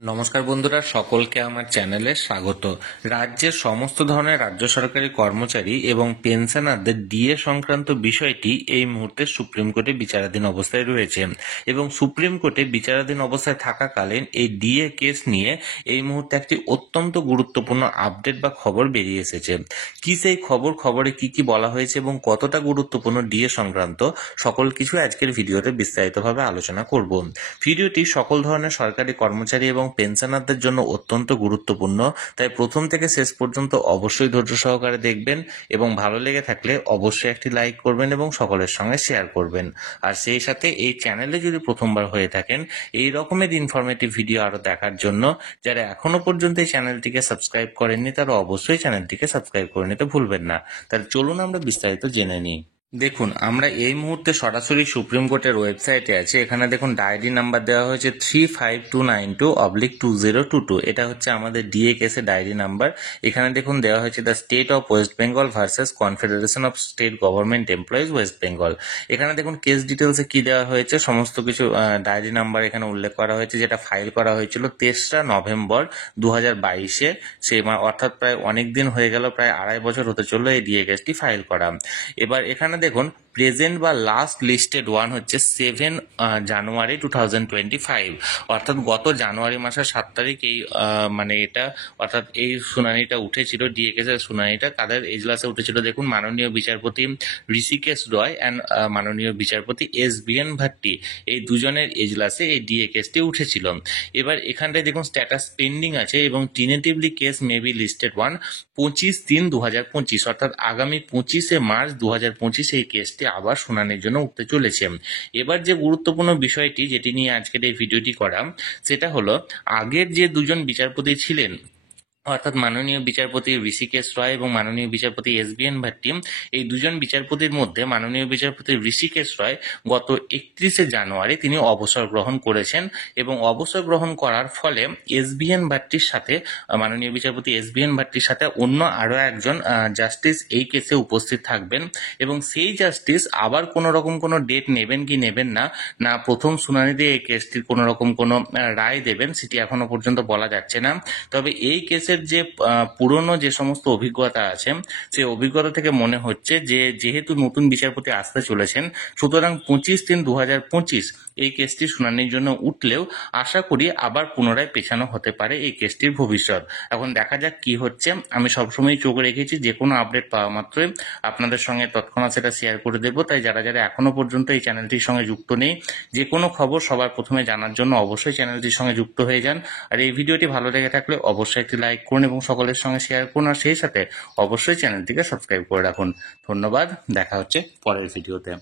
নমস্কার বন্ধুরা, সকলকে আমার চ্যানেলে স্বাগত। রাজ্যের সমস্ত ধরনের রাজ্য সরকারি কর্মচারী এবং পেনশনারদের ডিএ সংক্রান্ত বিষয়টি এই মুহূর্তে সুপ্রিম কোর্টে বিচারাধীন অবস্থায় রয়েছে এবং সুপ্রিম কোর্টে বিচারাধীন অবস্থায় থাকাকালীন এই ডিএ কেস নিয়ে এই মুহূর্তে একটি অত্যন্ত গুরুত্বপূর্ণ আপডেট বা খবর বেরিয়ে এসেছে। কি সেই খবরে কি কি বলা হয়েছে এবং কতটা গুরুত্বপূর্ণ ডিএ সংক্রান্ত সকল কিছু আজকের ভিডিওতে বিস্তারিতভাবে আলোচনা করব। ভিডিওটি সকল ধরনের সরকারি কর্মচারী এবং পেনশনারদের জন্য অত্যন্ত গুরুত্বপূর্ণ, তাই প্রথম থেকে শেষ পর্যন্ত অবশ্যই ধৈর্য সহকারে দেখবেন এবং ভালো লেগে থাকলে অবশ্যই একটি লাইক করবেন এবং সকলের সঙ্গে শেয়ার করবেন। আর সেই সাথে এই চ্যানেলে যদি প্রথমবার হয়ে থাকেন এই রকমের ইনফরমেটিভ ভিডিও আরো দেখার জন্য যারা এখনো পর্যন্ত এই চ্যানেলটিকে সাবস্ক্রাইব করেননি তারা অবশ্যই চ্যানেলটিকে সাবস্ক্রাইব করে নিতে ভুলবেন না। তাহলে চলুন আমরা বিস্তারিত জেনে নিই। দেখুন, আমরা এই মুহূর্তে সরাসরি সুপ্রিম কোর্টের ওয়েবসাইটে আছে। এখানে দেখুন ডায়েরি নাম্বার দেওয়া হয়েছে 35292/2022। এটা হচ্ছে আমাদের ডিএ কেসের ডায়েরি নাম্বার। এখানে দেখুন দেওয়া হয়েছে the state of West Bengal versus confederation of state government employees West Bengal. এখানে দেখুন কেস ডিটেলসে কি দেওয়া হয়েছে, সমস্ত কিছু ডায়েরি নাম্বার এখানে উল্লেখ করা হয়েছে, যেটা ফাইল করা হয়েছিল 3রা নভেম্বর 2022-এ। অর্থাৎ প্রায় অনেক দিন হয়ে গেল, প্রায় 2.5 বছর হতে চললো এই ডিএ কেসটি ফাইল করা। এবার এখানে দেখুন প্রেজেন্ট বা লাস্ট লিস্টেড ওয়ান হচ্ছে 7 জানুয়ারি 2025, অর্থাৎ গত জানুয়ারি মাসের 7 তারিখ এই এটা অর্থাৎ এই শুনানিটা উঠেছিল, ডিএ কেসের শুনানিটা কাদের এজলাসে উঠেছিল দেখুন, মাননীয় বিচারপতি ঋষিকেশ রয় অ্যান্ড মাননীয় বিচারপতি SBN ভাট্টি, এই দুজনের এজলাসে এই ডিএ কেসটি উঠেছিল। এবার এখানটায় দেখুন স্ট্যাটাস পেন্ডিং আছে এবং tentatively case may be listed on 25/3/2025, অর্থাৎ আগামী 25শে মার্চ 2025 এই কেসটি আবার শুনানির জন্য উঠতে চলেছে। এবার যে গুরুত্বপূর্ণ বিষয়টি যেটি নিয়ে আজকের এই ভিডিওটি করা, সেটা হলো আগের যে দুজন বিচারপতি ছিলেন, অর্থাৎ মাননীয় বিচারপতি ঋষিকেশ রয় এবং মাননীয় বিচারপতি SBN ভাট্টি, এই দুজন বিচারপতির মধ্যে মাননীয় বিচারপতি ঋষিকেশ রয় গত 31শে জানুয়ারি তিনি অবসর গ্রহণ করেছেন এবং অবসর গ্রহণ করার ফলে SBN ভাট্টির সাথে মাননীয় বিচারপতি SBN ভাট্টির সাথে অন্য আরো একজন জাস্টিস এই কেসে উপস্থিত থাকবেন এবং সেই জাস্টিস আবার কোনো রকম কোনো ডেট নেবেন কি নেবেন না, না প্রথম শুনানিতে এই কেসটির কোনো রকম কোনো রায় দেবেন সেটি এখনো পর্যন্ত বলা যাচ্ছে না। তবে এই কেসের যে পুরনো যে সমস্ত অভিজ্ঞতা আছে সেই অভিজ্ঞতা থেকে মনে হচ্ছে যে যেহেতু নতুন বিচারপতি আসতে চলেছেন, সুতরাং 25/3/2025 এই কেসটি শুনানির জন্য উঠলেও আশা করি আবার পুনরায় পেছানো হতে পারে এই কেসটির ভবিষ্যৎ। এখন দেখা যাক কি হচ্ছে। আমি সবসময় চোখ রেখেছি যে কোনো আপডেট পাওয়া মাত্রই আপনাদের সঙ্গে তৎক্ষণাৎ সেটা শেয়ার করে দেবো। তাই যারা যারা এখনো পর্যন্ত এই চ্যানেলটির সঙ্গে যুক্ত নেই, যে কোনো খবর সবার প্রথমে জানার জন্য অবশ্যই চ্যানেলটির সঙ্গে যুক্ত হয়ে যান। আর এই ভিডিওটি ভালো লেগে থাকলে অবশ্যই একটি লাইক করুন এবং সকলের সঙ্গে শেয়ার করুন, আর সেই সাথে অবশ্যই চ্যানেলটিকে সাবস্ক্রাইব করে রাখুন। ধন্যবাদ, দেখা হচ্ছে পরের ভিডিওতে।